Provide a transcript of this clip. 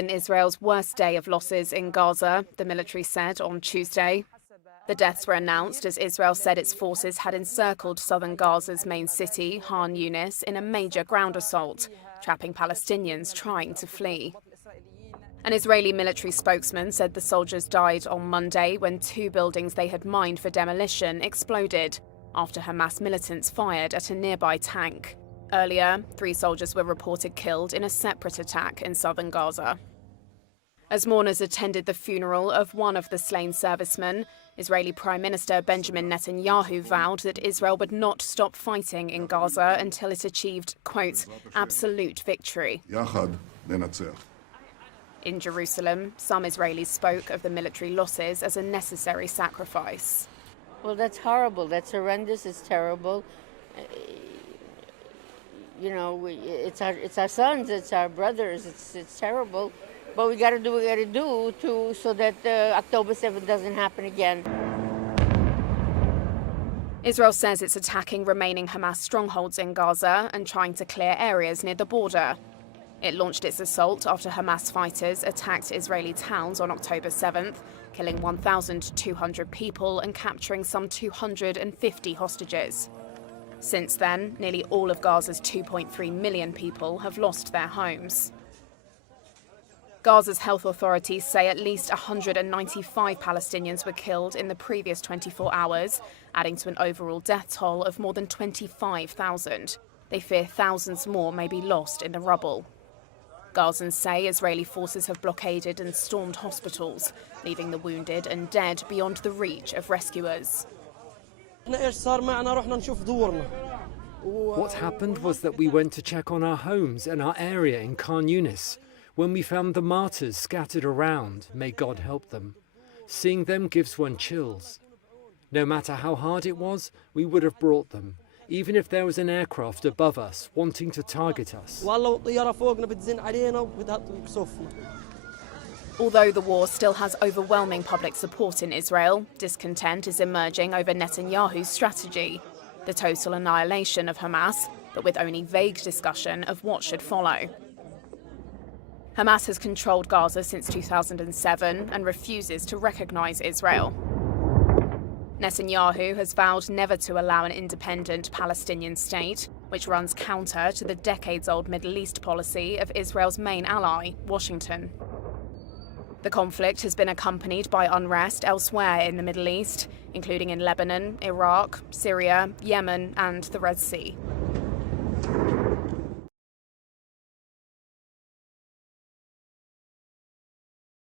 In Israel's worst day of losses in Gaza, the military said on Tuesday. The deaths were announced as Israel said its forces had encircled southern Gaza's main city, Khan Yunis, in a major ground assault, trapping Palestinians trying to flee. An Israeli military spokesman said the soldiers died on Monday when two buildings they had mined for demolition exploded after Hamas militants fired at a nearby tank. Earlier, 3 soldiers were reported killed in a separate attack in southern Gaza. As mourners attended the funeral of one of the slain servicemen, Israeli Prime Minister Benjamin Netanyahu vowed that Israel would not stop fighting in Gaza until it achieved, quote, absolute victory. In Jerusalem, some Israelis spoke of the military losses as a necessary sacrifice. Well, that's horrible. That's horrendous. It's terrible. You know, it's our sons, it's our brothers. It's terrible. But we got to do what we got to do so that October 7th doesn't happen again. Israel says it's attacking remaining Hamas strongholds in Gaza and trying to clear areas near the border. It launched its assault after Hamas fighters attacked Israeli towns on October 7th, killing 1,200 people and capturing some 250 hostages. Since then, nearly all of Gaza's 2.3 million people have lost their homes. Gaza's health authorities say at least 195 Palestinians were killed in the previous 24 hours, adding to an overall death toll of more than 25,000. They fear thousands more may be lost in the rubble. Gazans say Israeli forces have blockaded and stormed hospitals, leaving the wounded and dead beyond the reach of rescuers. What happened was that we went to check on our homes and our area in Khan Yunis, when we found the martyrs scattered around, may God help them. Seeing them gives one chills. No matter how hard it was, we would have brought them, even if there was an aircraft above us wanting to target us. Although the war still has overwhelming public support in Israel, discontent is emerging over Netanyahu's strategy, the total annihilation of Hamas, but with only vague discussion of what should follow. Hamas has controlled Gaza since 2007 and refuses to recognize Israel. Netanyahu has vowed never to allow an independent Palestinian state, which runs counter to the decades-old Middle East policy of Israel's main ally, Washington. The conflict has been accompanied by unrest elsewhere in the Middle East, including in Lebanon, Iraq, Syria, Yemen, and the Red Sea.